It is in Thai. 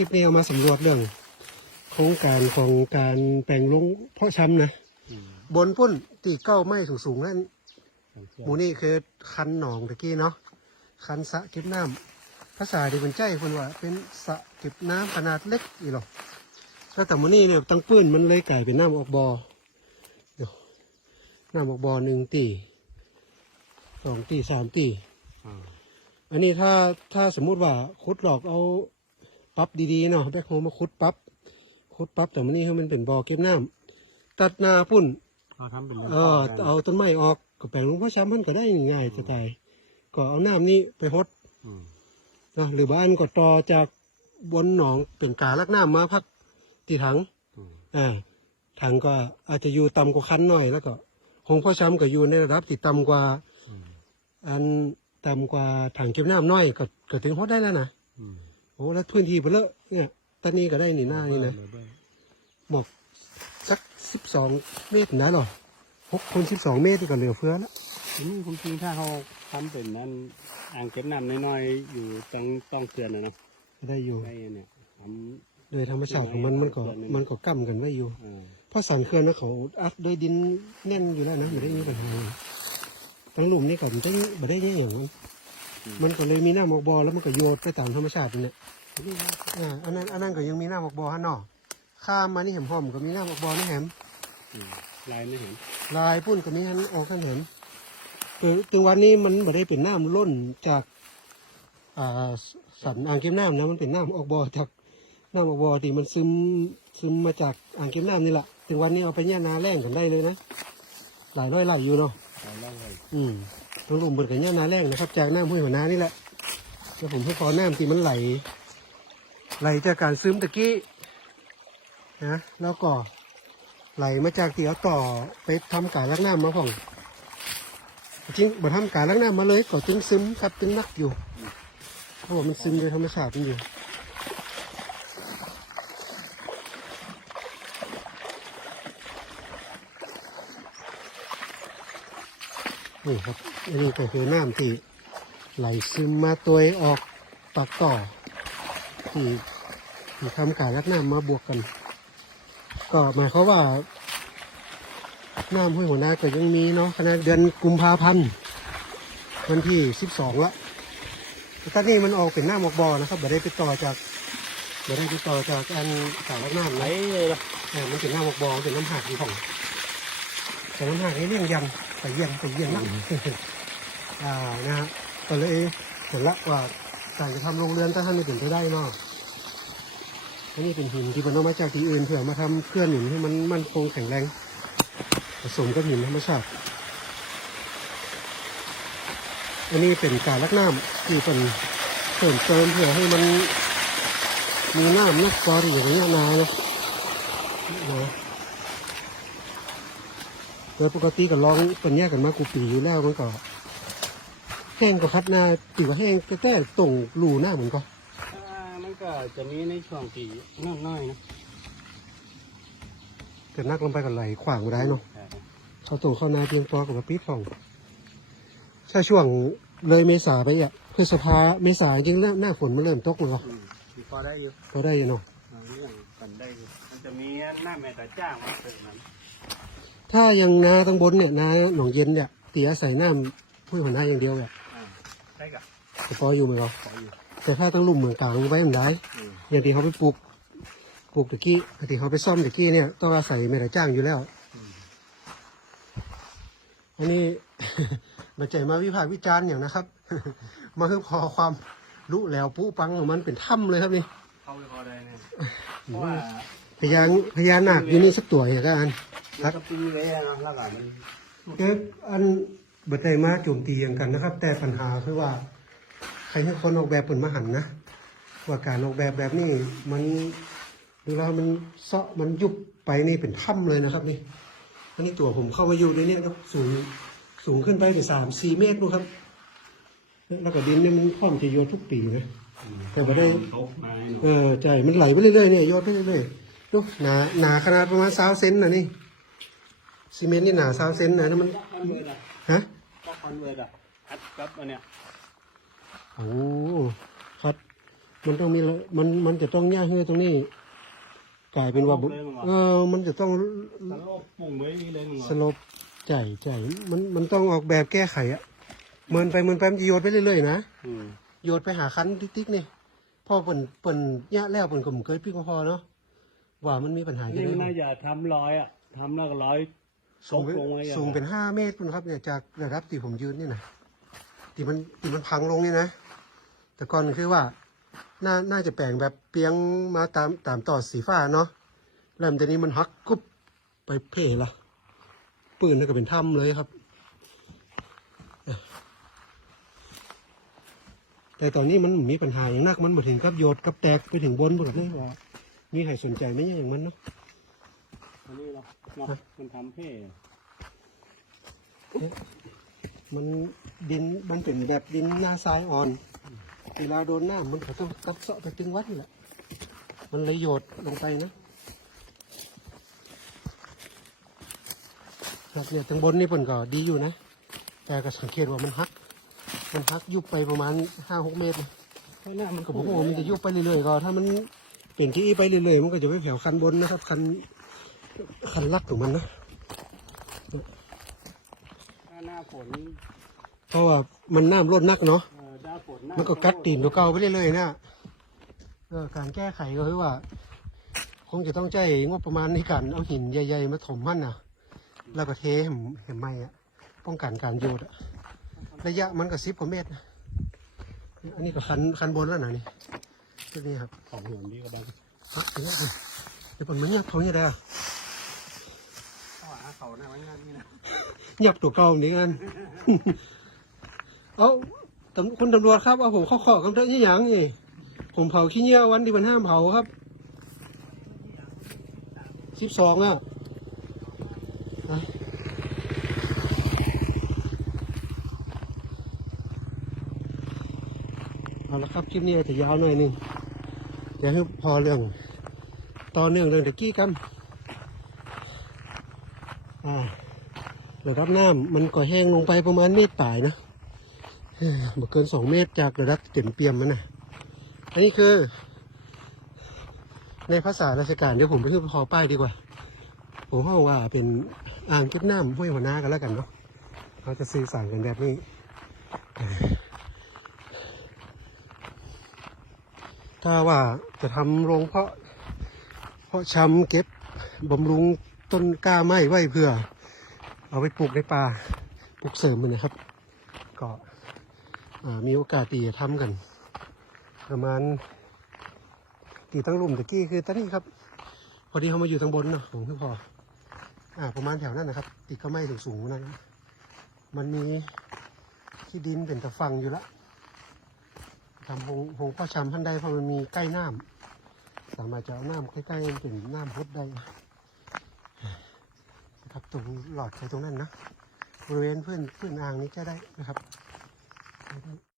คลิปนี้เอามาสำรวจเรื่องโครงการของการแปลงลงเพาะชำนะอืมบนปุ้นตีเก้าไม้สูงๆนั่นหมูนี่คือคันหนองตะกี้เนาะคันสระเก็บน้ำภาษาที่เป็นใจคนว่า เป็นสระเก็บน้ำขนาดเล็กอีหรอกแล้วแต่หมูนี่เนี่ยตั้งปื้นมันเลยกลายเป็นน้ำออกบอ่อเดี๋ยวน้ำออกบ่อหนึ่งตีสองตีสามตีอ่าอันนี้ถ้าถ้าสมมุติว่าขุดหลอกเอา ปั๊บดีๆเนาะแบคโฮมาขุดปั๊บขุดปั๊บแต่มันนี่ให้มันเป็นบ่อเก็บน้ำตัดหนาพุ่นเขาทำเป็นเออเอาต้นไม้ออกก็แปลงลงพ่อช้ำมันก็ได้ง่ายจะตายก็เอาน้ำนี่ไปหดอืมเนาะหรือบ้านก็ต่อจากบนหนองเป็นกาลักน้ำมาพักที่ถังอืมอ่าถังก็อาจจะอยู่ต่ำกว่าคันหน่อย แล้วก็หงพ่อช้ำก็อยู่ในระดับที่ต่ำกว่าอืมอันต่ำกว่าถังเก็บน้ำน้อยก็ก็ถึงหดได้แล้วนะ อืม โอ้แล้วพื้นที่เปเลอะเนี่ยตอนนี้ก็ได้นี่หน้านี่นะเบอร์เบอร์หมอกสักสิบสองเมตรนะหรอหกคูณสิบสองเมตรนี่ก็เหลือเฟือแล้วทีนี้ผมจริงถ้าเขาทำเป็นนั้นอ่างเก็บน้ำน้อยๆอยู่ตรงต้องเขื่อนนะเนาะก็ได้อยู่ได้เนี่ยทโดยธรรมชาติของมันมันก็มันก็กั้มกันไว้อยู่ำอ่าเพราะสันเขื่อนนะเขาอัดด้วยดินแน่นอยู่แล้วนะไม่ได้มีปัญหาตั้งหลุมนี่ก็ไม่ได้ไม่ได้เนี่ยอย่างมัน มันก็เลยมีน้ำหมอกบอแล้วมันก็โยนไปตามธรรมชาตินี่แหละอ่าอันนั้นอันนั้นก็ยังมีน้ำหมอกบอฮะเนาะข้ามมานี่แหมหอมก็มีน้ำหมอกบอนี่แหมอืมลายไม่เห็น ลายปุ้นก็มีทันออกทันเห็นคือถึงวันนี้มันไม่ได้เป็นน้ำล้นจากอ่าสันอ่างเก็บน้ำนะมันเป็นน้ำออกบ่อจากน้ำออกบ่อที่มันซึมซึมมาจากอ่างเก็บน้ำนี่แหละถึงวันนี้เอาไปแย่นาแร่งกันได้เลยนะหลายร้อยไร่อยู่เนาะลายล่ อืมต้องลุมเปิดกันแย่นาแร่งนะครับ จากน้ำห้วยหัวน้านี่แหละแล้วผมให้พอน้ำที่มันไหล ไหลจากการซึมตะกี้นะแล้วก็ไหลมาจากที่เอาต่อไปทำการล้างน้ำมาผ่องจริงบ่ทำการล้างน้ำมาเลยก็จึงซึมครับจึงนักอยู่เพราะว่ามันซึมโดยธรรมชาติมันอยู่ นี่ครับ อันนี้ก็คือน้ำที่ไหลซึมมาตัวออกปากต่อ ที่ที่ทำการรักน้ำมาบวกกัน ก็หมายความว่า น้ำห้วยหัวนาก็ยังมีเนาะขณะเดือนกุมภาพันธ์วันที่สิบสองละแต่ตอนนี้มันออกเป็นน้ำหมอกบอนะครับไม่ได้ไปต่อจากไม่ได้ไปต่อจากอันการรักน้ำไหลนะเลยล่ะเออมันเป็นน้ำหมอกบอเป็นน้ำหักของแต่น้ำหักนี่เลี่ยงยัน แต่เยี่ยงแต่เยี่ยงนะอ่านะฮะก็เลยเห็นละว่าการจะทำโรงเรือนถ้าท่านไม่ถึงไปได้เนาะอันนี้เป็นหินที่มันเอามาจากที่อื่นเพื่อมาทำเครื่องหนุนให้มันมั่นคงแข็งแรง ผสมกับหินธรรมชาติอันนี้เป็นการลักน้ำที่เป็นเพิ่มเติมเพื่อให้มันมีน้ำนักกอที่อย่างนี้ยนานะนะ โดยปกติก็ลองเป็นแยกกันมากูปีอยู่แล้วมันก็ แห้งก็คัดหน้าตีว่าแห้งแต่แต่ตรงรูหน้าเหมือนก็อ่ามันก็จะมีในช่วงที่น้อยๆนะแต่นักลงไปก็ไหลขวางไม่ได้เนาะอ่าเขาตรงเข้านาเพียงพอกับปีดฟองถ้าช่วงเลยเมษาไปอะพฤษภาเมษาจริงๆแล้วหน้าฝนมันเริ่มตกแล้วอืมพอได้อยู่พอได้อยู่เนาะอ่าเรื่องกันได้อยู่มันจะมีหน้าแม่ตาจ้างมาเกิดนั้น ถ้ายังนาตั้งบนเนี่ยนาหนองเย็นเนี่ยตีอาศัยน้ำพุ้ยหัวนาอย่างเดียวเนี่ยอ่าได้กับก็พออยู่ไหมครับขออยู่แต่ถ้าตั้งลุ่มเหมืองกลางไว้มันได้อืมอย่างที่เขาไปปลูกปลูกตะกี้ที่เขาไปซ่อมตะกี้เนี่ยต้องอาศัยเมตาจ้างอยู่แล้วอืมอันนี้มาใจมาวิพากษ์วิจารณ์อย่างนะครับ มาเพื่อขอความรู้แล้วปูปังของมันเป็นถ้ำเลยครับนี่เข้าไปพอได้เนี่ยเพราะว่า พญาพญานาคอยู่นี่สักตัวอย่างกันรักปีเลยอะนะแล้วก็มันเก็บอันเบิดใจมาโจมตีอย่างกันนะครับ แต่ปัญหาคือว่า ใครให้คนออกแบบเปิดมาหันนะว่าการออกแบบแบบนี้มันดูแล้วมันเซาะมันยุบไปนี่เป็นถ้ำเลยนะครับ นี่อันนี้ตัวผมเข้ามาอยู่ในเนี้ครับสูงสูงขึ้นไปถึงสามสี่เมตรนะครับแล้วก็ดินเนี่ยมันพร้อมจะโยนทุกปีนะแต่บ่ได้ตกมาเนอะเออใช่มันไหลไปเรื่อยๆเนี่ยโยนไปเรื่อยๆ ดูหนาหนาขนาดประมาณสามเซนนะนี่ซีเมนต์นี่หนาสามเซนนะนั่นมันก็คอนเวิร์ตอะฮะก็คอนเวิร์ตอะอัดกับอันเนี้ยโอ้ครับมันต้องมีละมันมันจะต้องย่าเฮือตรงนี้กลายเป็นว่าบุเออมันจะต้องตลบปุ่งไว้นี่เลยมึงสลบใจใจมันมันต้องออกแบบแก้ไขอะเหมือนไปเหมือนไปมันจะโยนไปเรื่อยๆนะอืมโยนไปหาคันติ๊กๆนี่พ่อเปิ่นเปิ่นยะแล้วเปิ่นก็ผมเคยพี่ก็พอเนาะ ว่ามันมีปัญหานี่ไงมันน่าจะทำร้อยอะทำแล้วก็ร้อยสูงไปตกลงไว้อะสูงเป็นห้าเมตรปุ่นครับเนี่ยจากระดับที่ผมยืนนี่นะที่มันที่มันพังลงนี่นะ แต่ก่อนคือว่าน่าน่าจะแปลงแบบเปียงมาตามตามต่อสีฟ้าเนาะแล้วแต่นี้มันหักกุบไปเพ่ละปืนนี่ก็เป็นถ้ำเลยครับ แต่ตอนนี้มันมีปัญหาอย่างนักมันมาถึงกับโยดกับแตกไปถึงบนหมดเลยว่า มีใครสนใจไหมอย่างมันเนาะอันนี้เนาะเนาะมันทำเพ่มันดินมันเป็นแบบดินหน้าทรายอ่อน เวลาโดนน้ำมันก็ต้องตัดเสาะไปตึงวัดนี่แหละมันเลยโยดลงไปนะครับเนี่ยทางบนนี่เปิ่นก็ดีอยู่นะ แต่ก็สังเกตว่ามันฮัก มันฮักยุบไปประมาณห้าหกเมตรนะเพราะหน้ามันก็บอกว่ามันจะยุบไปเรื่อยๆก็ถ้ามัน เปลี่ยนที่ไปเรื่อยๆมันก็จะไปแผ่วคันบนนะครับ คันคันลักของมันนะถ้าหน้าฝนเพราะว่ามันน้ำลดนักเนาะเอ่อหน้าฝนหามันก็กัดตีนตัวเก่าไปเรื่อยๆนะเออการแก้ไขก็คือว่า คงจะต้องใช้งบประมาณในการเอาหินใหญ่ๆมาถมมันนะแล้วก็เทเห็มเห็มไม้อะป้องกันการโยดอะระยะมันก็สิบกว่าเมตรนะอันนี้ก็คันคันบนแล้วนะนี่ ตัวนี้ครับของหนุนดีก็ได้อะเดี๋ยวนะเดี๋ยวผมมันเงียบเขาเนี่ยได้อะข้อหาเขาหน้าไว้งานนี่นะเงียบตัวเก่านี่กันเอาตำคุณตำรวจครับเอาผมเข้าขอกันเถอะยี่หยังนี่ผมเผาขี้เงี้ยวันที่มันห้ามเผาครับสิบสองอะนะเอาละครับคลิปนี้อาจจะยาวหน่อยหนึง เดี๋ยวให้พอเรื่องต่อเนื่องเรื่องตะกี้กันอ่าระดับน้ำมันก็แห้งลงไปประมาณเมตรปลายนะบ่เกินสองเมตรจากระดับเต็มเปี่ยมมันนะอันนี้คือ ในภาษาราชการเดี๋ยวผมไปขึ้นพอป้ายดีกว่า ผมห้องว่าเป็นอ่างเก็บน้ำห้วยหัวหน้ากันแล้วกันเนาะเราจะสื่อสารกันแบบนี้เออ ถ้าว่าจะทำโรงเพาะ เพาะชำเก็บบำรุงต้นกล้าไม้ไว้เพื่อ เอาไปปลูกในป่าปลูกเสริมมันนะครับ ก็มีโอกาสตีจะทำกัน ประมาณตีตั้งลุมตะกี้คือตั้งนี้ครับ พอดีเขามาอยู่ทางบนเนาะผมคือพออ่าประมาณแถวนั้นนะครับ ติดก็ไม่ถึงสูงๆนั่นนะมันมีที่ดินเป็นตะฟังอยู่ละ ทำหงหงพ่อชำท่านใดเพราะมันมีใกล้น้ำสามารถจะเอาน้ำใกล้ๆเป็นน้ำพุดได้นะครับตรงหลอดไฟตรงนั้นนะบริเวณพื้นพื้นอ่างนี้จะได้นะครับ